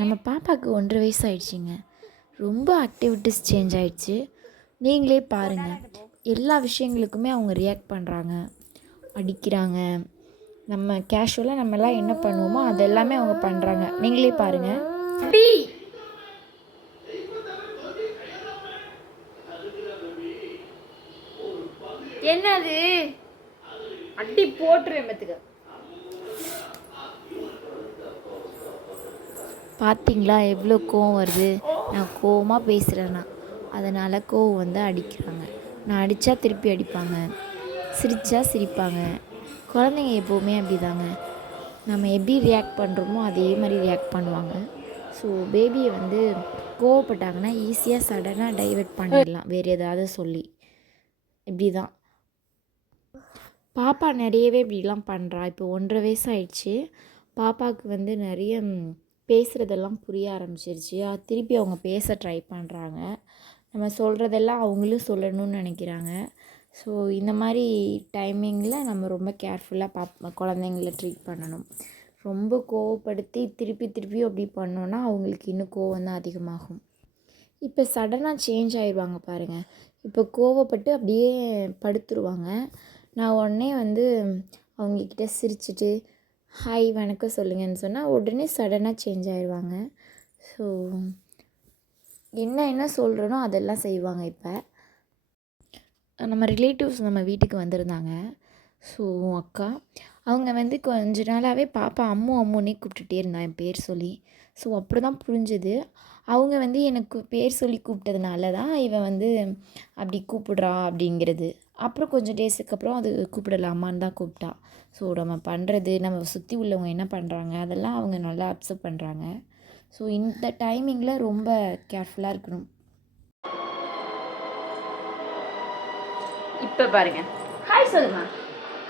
நம்ம பாப்பாவுக்கு 1.5 வயசு ஆயிடுச்சுங்க. ரொம்ப ஆக்டிவிட்டீஸ் சேஞ்ச் ஆயிடுச்சு. நீங்களே பாருங்கள், எல்லா விஷயங்களுக்குமே அவங்க ரியாக்ட் பண்ணுறாங்க, அடிக்கிறாங்க. நம்ம கேஷுவலாக நம்மலாம் என்ன பண்ணுவோமோ அதெல்லாமே அவங்க பண்ணுறாங்க. நீங்களே பாருங்கள். என்னது அடி போட்டுருவேன் பத்துக்க. பார்த்தீங்களா எவ்வளோ கோவம் வருது? நான் கோவமாக பேசுகிறேன்னா அதனால் கோவம் வந்து அடிக்கிறாங்க. நான் அடித்தா திருப்பி அடிப்பாங்க, சிரித்தா சிரிப்பாங்க. குழந்தைங்க எப்போவுமே அப்படி தாங்க. நம்ம எப்படி ரியாக்ட் பண்ணுறோமோ அதே மாதிரி ரியாக்ட் பண்ணுவாங்க. ஸோ பேபியை வந்து கோவப்பட்டாங்கன்னா ஈஸியாக சடனாக டைவெர்ட் பண்ணிடலாம் வேறு ஏதாவது சொல்லி. இப்படி தான் பாப்பா நிறையவே இப்படிலாம் பண்ணுறா. இப்போ 1.5 வயசு ஆயிடுச்சு. பாப்பாவுக்கு வந்து நிறைய பேசுகிறதெல்லாம் புரிய ஆரம்பிச்சிருச்சு. திருப்பி அவங்க பேச ட்ரை பண்ணுறாங்க. நம்ம சொல்கிறதெல்லாம் அவங்களும் சொல்லணும்னு நினைக்கிறாங்க. ஸோ இந்த மாதிரி டைமிங்கில் நம்ம ரொம்ப கேர்ஃபுல்லாக குழந்தைங்கள ட்ரீட் பண்ணணும். ரொம்ப கோவப்படுத்தி திருப்பி திருப்பியும் அப்படி பண்ணோன்னா அவங்களுக்கு இன்னும் கோவம் தான் அதிகமாகும். இப்போ சடனாக சேஞ்ச் ஆயிடுவாங்க பாருங்கள். இப்போ கோவப்பட்டு அப்படியே படுத்துருவாங்க. நான் உடனே வந்து அவங்கக்கிட்ட சிரிச்சிட்டு ஹாய் வணக்கம் சொல்லுங்கன்னு சொன்னால் உடனே சடனாக சேஞ்ச் ஆயிடுவாங்க. ஸோ என்ன சொல்கிறனோ அதெல்லாம் செய்வாங்க. இப்போ நம்ம ரிலேட்டிவ்ஸ் நம்ம வீட்டுக்கு வந்திருந்தாங்க. ஸோ அக்கா அவங்க வந்து கொஞ்ச நாளாகவே பாப்பா அம்முன்னே கூப்பிட்டுட்டே இருந்தான் என் பேர் சொல்லி. ஸோ அப்படி தான் புரிஞ்சுது. அவங்க வந்து எனக்கு பேர் சொல்லி கூப்பிட்டதுனால தான் இவன் வந்து அப்படி கூப்பிடுறா அப்படிங்கிறது. அப்புறம் கொஞ்சம் டேஸுக்கு அப்புறம் அது கூப்பிடலாமான்னு தான் கூப்பிட்டா. ஸோ நம்ம பண்ணுறது, நம்ம சுற்றி உள்ளவங்க என்ன பண்ணுறாங்க அதெல்லாம் அவங்க நல்லா அப்சர்வ் பண்ணுறாங்க. ஸோ இந்த டைமிங்கில் ரொம்ப கேர்ஃபுல்லாக இருக்கணும். இப்போ பாருங்கள், ஹாய் சொல்லுமா,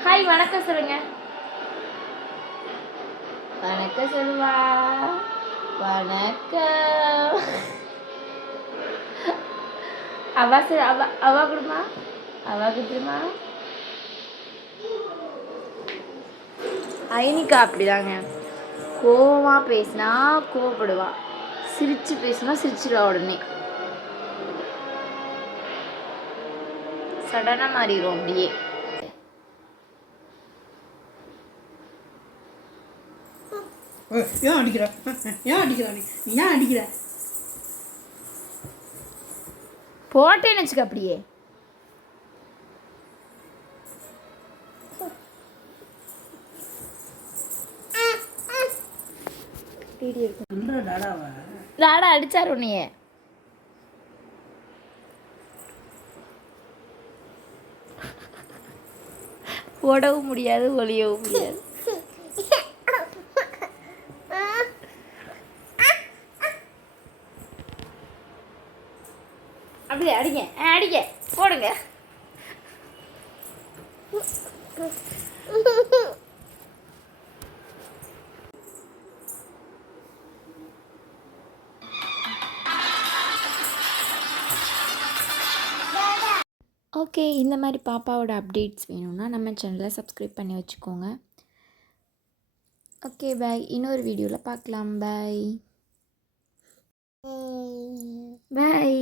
ஹாய் வணக்கம் சொல்லுங்க, வணக்கம் சொல்லுவா, வணக்கம். அவா கொடுமா, அவா கொடுத்துருமா. ஐனிக்கா அப்படிதாங்க. கோவமாக பேசினா கோவப்படுவா, சிரித்து பேசினா சிரிச்சிடுவா. உடனே சடனாக மாறிடும் அப்படியே. ஏன் அடிக்கிற? ஏன் அடிக்கிற? நீ ஏன் அடிக்கிற? போட்டேன்னு வச்சுக்க அப்படியே. டாடா அடிச்சாரு உன்னைய. ஓடவும் முடியாது, ஒளியவும் முடியாது. அப்படியே அடிங்க, அடிங்க, போடுங்க. ஓகே, இந்த மாதிரி பாப்பாவோட அப்டேட்ஸ் வேணும்னா நம்ம சேனலை சப்ஸ்கிரைப் பண்ணி வச்சுக்கோங்க. ஓகே பாய், இன்னொரு வீடியோவில் பார்க்கலாம். பாய் பாய்.